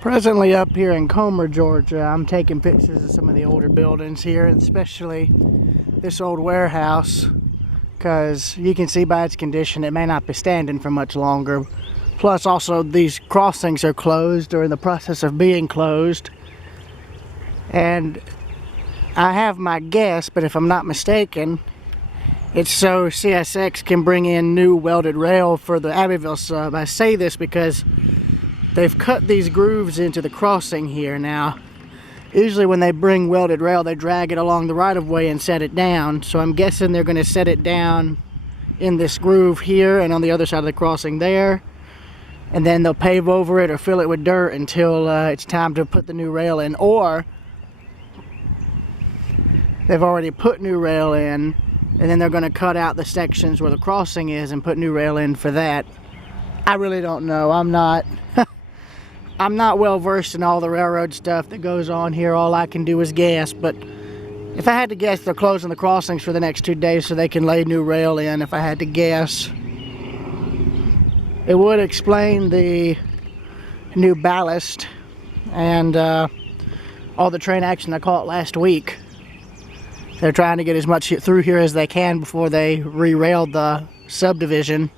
Presently up here in Comer, Georgia, I'm taking pictures of some of the older buildings here, especially this old warehouse, because you can see by its condition it may not be standing for much longer. Plus also these crossings are closed or in the process of being closed. And I have my guess, but if I'm not mistaken, it's so CSX can bring in new welded rail for the Abbeville sub. I say this because they've cut these grooves into the crossing here now. Usually when they bring welded rail, they drag it along the right-of-way and set it down. So I'm guessing they're going to set it down in this groove here and on the other side of the crossing there. And then they'll pave over it or fill it with dirt until it's time to put the new rail in. Or they've already put new rail in, and then they're going to cut out the sections where the crossing is and put new rail in for that. I really don't know. I'm not well versed in all the railroad stuff that goes on here. All I can do is guess, but if I had to guess, they're closing the crossings for the next 2 days so they can lay new rail in. If I had to guess, it would explain the new ballast and all the train action I caught last week. They're trying to get as much through here as they can before they re-railed the subdivision.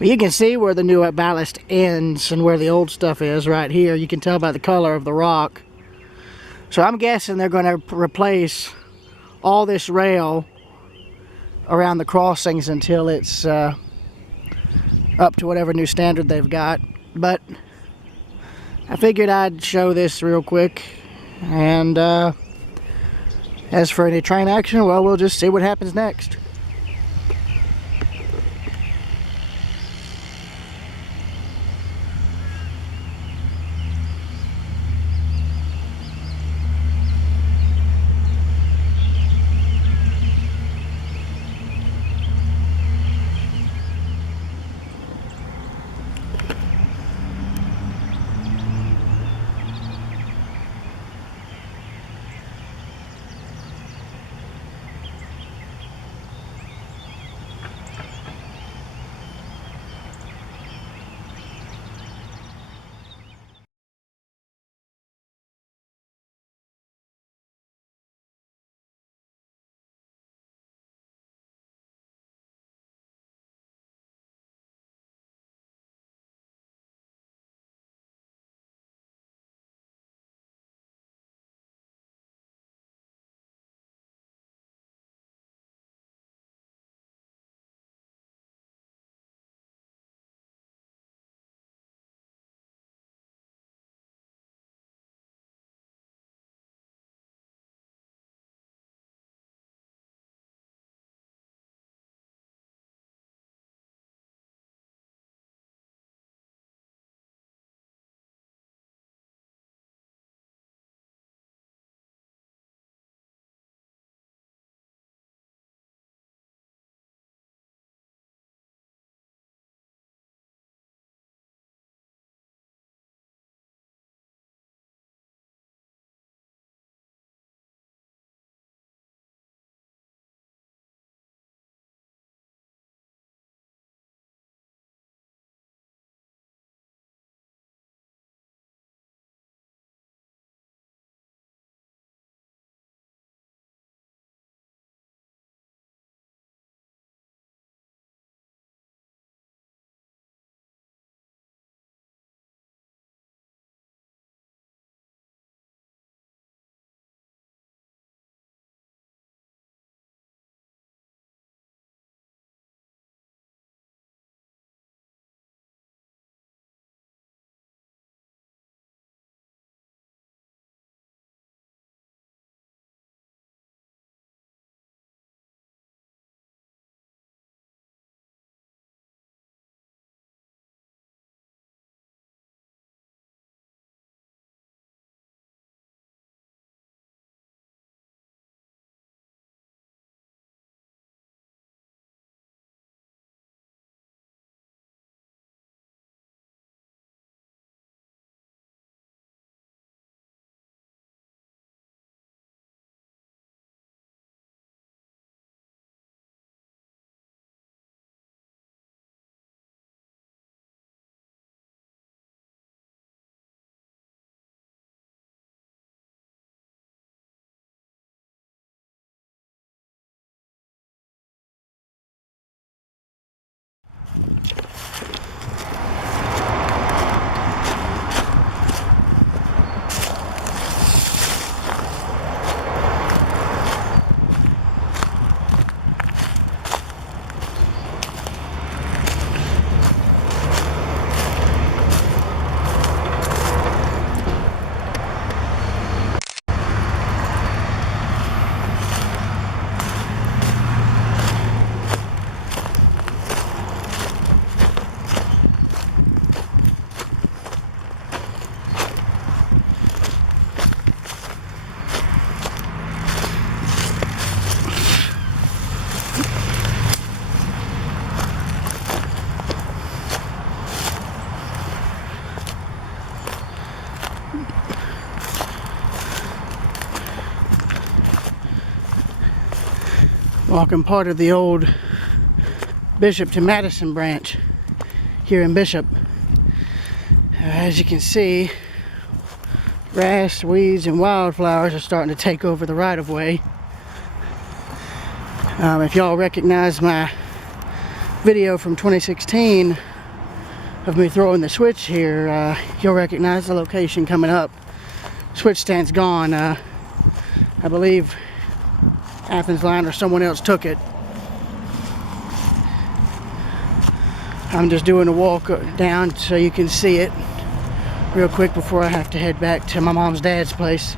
You can see where the new ballast ends and where the old stuff is right here. You can tell by the color of the rock. So I'm guessing they're going to replace all this rail around the crossings until it's up to whatever new standard they've got. But I figured I'd show this real quick. And as for any train action, well, we'll just see what happens next. Walking part of the old Bishop to Madison branch here in Bishop. As you can see, grass, weeds, and wildflowers are starting to take over the right-of-way. If y'all recognize my video from 2016 of me throwing the switch here, you'll recognize the location coming up. Switch stand's gone. I believe Athens Line or someone else took it. I'm just doing a walk down so you can see it real quick before I have to head back to my mom's dad's place.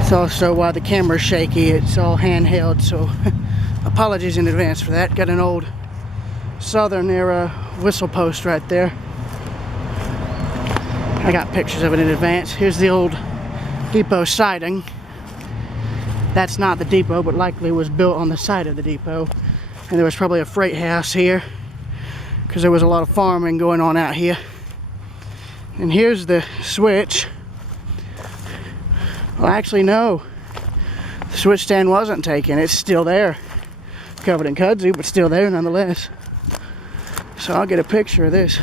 It's also why the camera's shaky. It's all handheld, so apologies in advance for that. Got an old Southern era whistle post right there. I got pictures of it in advance. Here's the old depot siding. That's not the depot, but likely was built on the side of the depot. And there was probably a freight house here because there was a lot of farming going on out here. And here's the switch. Well, actually, no. The switch stand wasn't taken. It's still there. Covered in kudzu, but still there nonetheless. So I'll get a picture of this.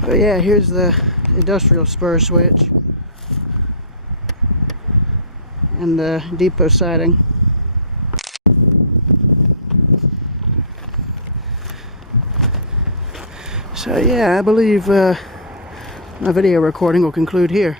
But yeah, here's the industrial spur switch. And the depot siding. So yeah, I believe my video recording will conclude here.